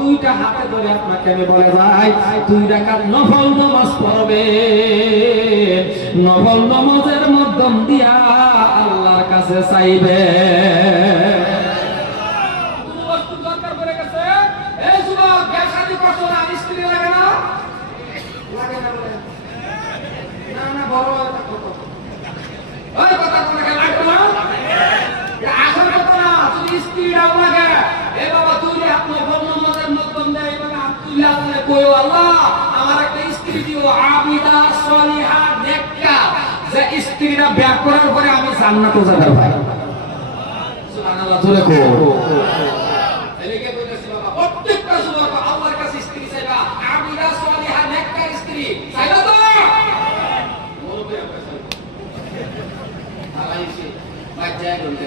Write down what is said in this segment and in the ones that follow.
দুইটা হাতে ধরে আপনাকে আমি বলে ভাই দুই রাখার নফল নমাজ পড়বে। নফল নমাজের মধ্যম দিয়া আল্লাহর কাছে চাইবে কোনো বস্তু দরকার পড়ে গেছে এই যুবক বিয়ে শাদী করছ না স্ত্রী লাগে না লাগে না বলে না না বড় একটা কথা ওই কথা তোমাকে লাগবে না এটা আসল কথা না যদি স্ত্রীরাও লাগে এ বাবা তুই রে আপনি বর্ণমতের মাধ্যম দেয় এবারে কইও আল্লাহ আমার একটা স্ত্রী দিও আবিদা সলিহা নেককা যে স্ত্রীরা বিয়ে করার পরে আমি জান্নাতে যাবার ভাই সুবহানাল্লাহ জোরে কো। প্রত্যেকটা যুবক আল্লাহর কাছে স্ত্রী চাইবা আবিদা সলিহা নেককা স্ত্রী চাইবা তো? আপনার চাইবা বলতে।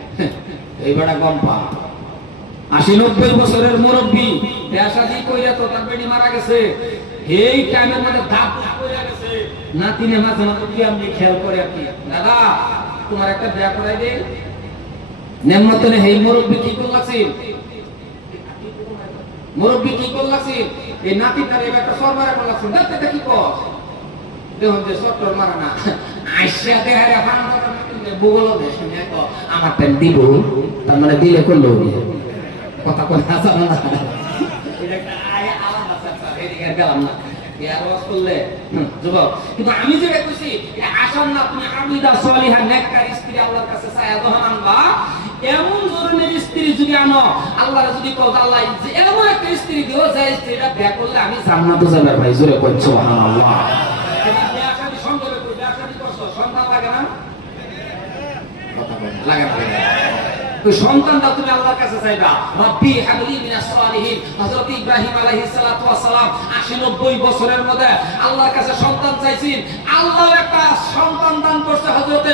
এই বেটা গম্পা আশি নব্বই বছরের মুরব্বী বিয়া শাদি কইরা তো তার বেটি মারা গেছে। এই টাইমের মধ্যে ধাপ নাতিনে মাঝে মাঝে কি আমি খেয়াল করে আপনি দাদা, তোমার একটা বিয়া করাই দে। নেমতনে হেই মুরব্বী কি করলাছিল মুরব্বী কি করলাছিল এই নাতিটার এবার একটা সরমারা করলাছিল দেখতে কি কর দেখুন যে সত্তর মারা না। আইসা দেখা রে ফান দেশ আমার টাইম দিব, তার মানে দিলে করল কথা আসা না আমি যেটা কাছে এমন যদি আল্লাহ স্ত্রী দিও, যে আমি ভাই, জোরে তুমি বিয়ে শাদী সংযোগে কই বিয়ে শাদী করছ সন্তান লাগে না কথা বলে না, লাগে না তো সন্তানটা তুমি আল্লাহর কাছে চাইবা রব্বি হাবলি মিনাস সালিহিন। হযরত ইব্রাহিম আলাইহিস সালাতু ওয়াস সালাম 80 90 বছরের মধ্যে আল্লাহর কাছে সন্তান চাইছেন। আল্লাহ সন্তান করতে হযরত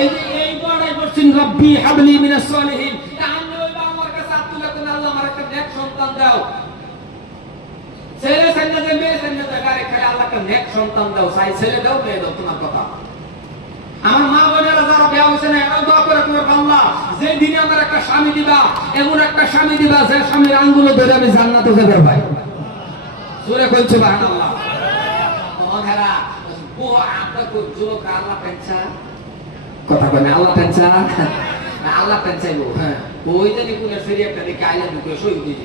এই এই বড়াই করছেন রব্বি আমি ওই আমার কাছে আব্দুল্লাহ কোন আল্লাহ আমার একটা নেক সন্তান দাও ছেলে সন্তান দেবে মেয়ে সন্তান দেবে আরে খালি আল্লাহ একটা নেক সন্তান দাও, চাই ছেলে দাও, মেয়ে দাও, তোমার কথা। আমার মা বোনেরা যারা বিয়া হয়েছে না, এরাও দোয়া করে তোমার আল্লাহ যে দিনে আমার একটা স্বামী দিবা, এমন একটা স্বামী দিবা, যে স্বামীর আঙ্গুলো ধরে আমি জান্নাতে যাবে ভাই। জোরে কইছো কো আল্লাহ পেঞ্চাইবো হ্যাঁ। সই দিয়ে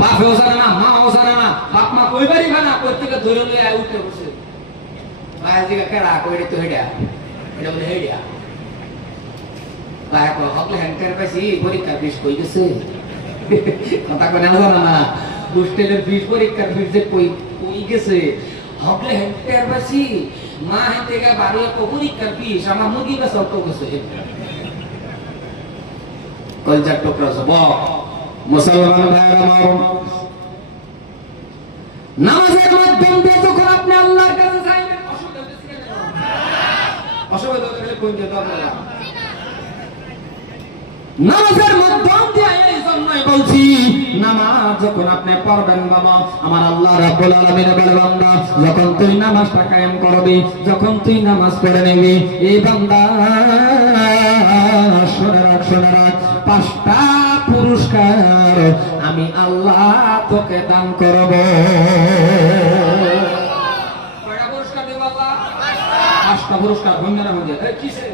বাপেও জানে না, মাও জানে না, বাপ মা কইবারই খানা প্রত্যেকে ধরে লয়ে উঠে বসে। ভাইয়ের দিকে কেড়া কইরে তো হেডা এটা বলে হেডিয়া। ভাই কো হকলে হ্যান্টার পাইছি, পরীক্ষার ফিস কই গেছে? কথা কই না জানা না হোস্টেলের ফিস পরীক্ষার ফিস যে কই কই গেছে? হকলে হ্যান্টার পাইছি, মা হেতে গা বাড়ি কো পরীক্ষার ফিস আমার মুগি বাসক কইছে কলজার টুকরা সব মুসলমান ভাইয়ের আমার নামাজের মাধ্যম দিয়ে যখন আপনি আল্লাহর কাছে চাইবেন অসুবিধা হলে কোন যেতে হবে নামাজের মাধ্যম দিয়ে এই জন্যই বলছি, নামাজ যখন আপনি পড়বেন বাবা, আমার আল্লাহ রাব্বুল আলামিন বলে, বান্দা, যখন তুই নামাজটা কায়েম করবি, যখন তুই নামাজ পড়ে নিবি, এই বান্দা, শুনে রাখ শুনে রাখ, পাঁচটা পুরস্কার আমি আল্লাহ তোকে দান করব। পুরস্কার দেব আল্লাহ? পুরস্কার কিসে